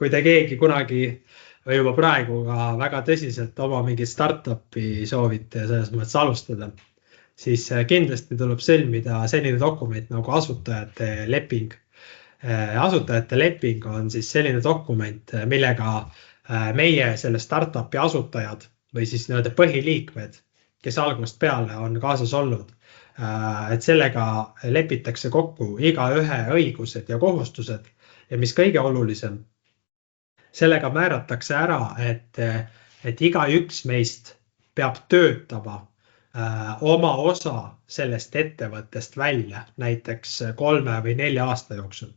kui te keegi kunagi või juba praegu ka väga tõsiselt oma mingit startupi soovite selles mõttes alustada, siis kindlasti tuleb sõlmida selline dokument nagu asutajate leping. Asutajate leping on siis selline dokument, millega meie selle startupi asutajad või siis nii-öelda põhiliikmed, kes algusest peale on kaasas olnud, et sellega lepitakse kokku igaühe õigused ja kohustused ja mis kõige olulisem, sellega määratakse ära, et igaüks meist peab töötama oma osa sellest ettevõttest välja näiteks 3 või 4 aasta jooksul.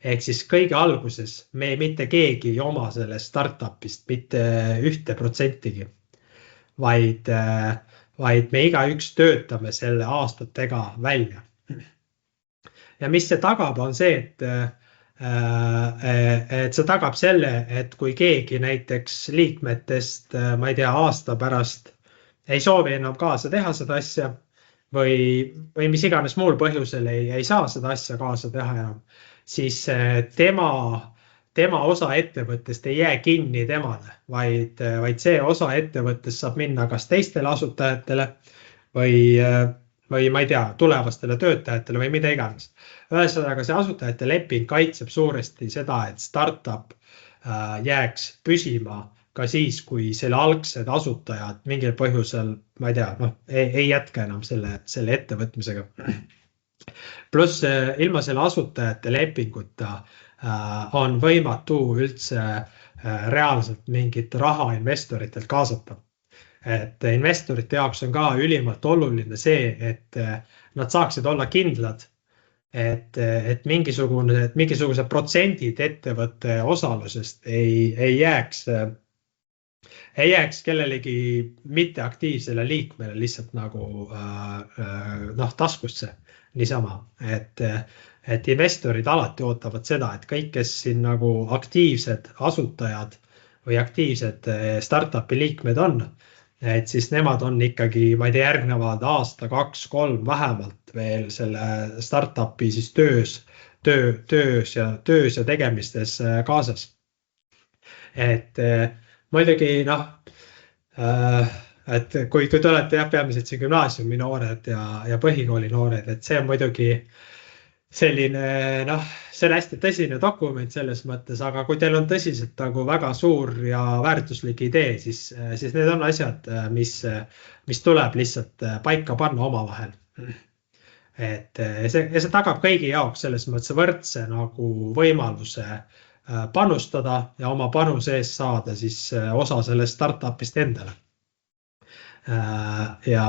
Ehk siis kõige alguses me mitte keegi ei oma sellest startupist mitte 1%, vaid me igaüks töötame selle aastatega välja. Ja mis see tagab, on see, et see tagab selle, et kui keegi näiteks liikmetest, ma ei tea, aasta pärast ei soovi enam kaasa teha seda asja või mis iganes muul põhjusel ei saa seda asja kaasa teha enam, siis tema osa ettevõttest ei jää kinni temale, vaid see osa ettevõttest saab minna kas teistele asutajatele või ma ei tea, tulevastele töötajatele või mida iganes. Ühesõnaga, see asutajate leping kaitseb suuresti seda, et startup jääks püsima ka siis, kui selle algsed asutajad mingil põhjusel, ma ei tea, ei jätka enam selle ettevõtmisega. Pluss ilma selle asutajate lepinguta on võimatu üldse reaalselt mingit raha investoritelt kaasata. Et investorite jaoks on ka ülimalt oluline see, et nad saaksid olla kindlad, et mingisugused protsendid ettevõtte osalusest ei jääks kellelegi mitteaktiivsele liikmele lihtsalt nagu taskusse niisama. Et investorid alati ootavad seda, et kõik, kes siin nagu aktiivsed asutajad või aktiivsed startupi liikmed on, et siis nemad on ikkagi, ma ei tea, järgnevad aasta, 2, 3 vähemalt veel selle startupi siis töös ja tegemistes kaasas. Et muidugi, et kui te olete peamiselt siin gümnaasiumi noored ja põhikooli noored, et see on muidugi selline, see on hästi tõsine dokument selles mõttes, aga kui teil on tõsiselt nagu väga suur ja väärtuslik idee, siis need on asjad, mis tuleb lihtsalt paika panna omavahel. Et see tagab kõigi jaoks selles mõttes võrdse nagu võimaluse panustada ja oma panuse eest saada siis osa sellest startupist endale. Ja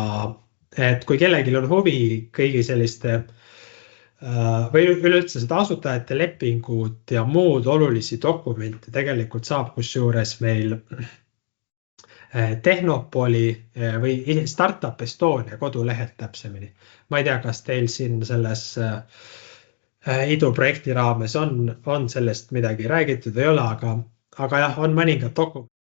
et kui kellelgi on huvi kõigi selliste või üleüldse seda asutajate lepingut ja muud olulisi dokumente tegelikult saab kusjuures meil Tehnopoli või Startup Estonia kodulehelt täpsemini. Ma ei tea, kas teil siin selles IDU projekti raames on sellest midagi räägitud või ei ole, aga jah, on mõningad dokumendid.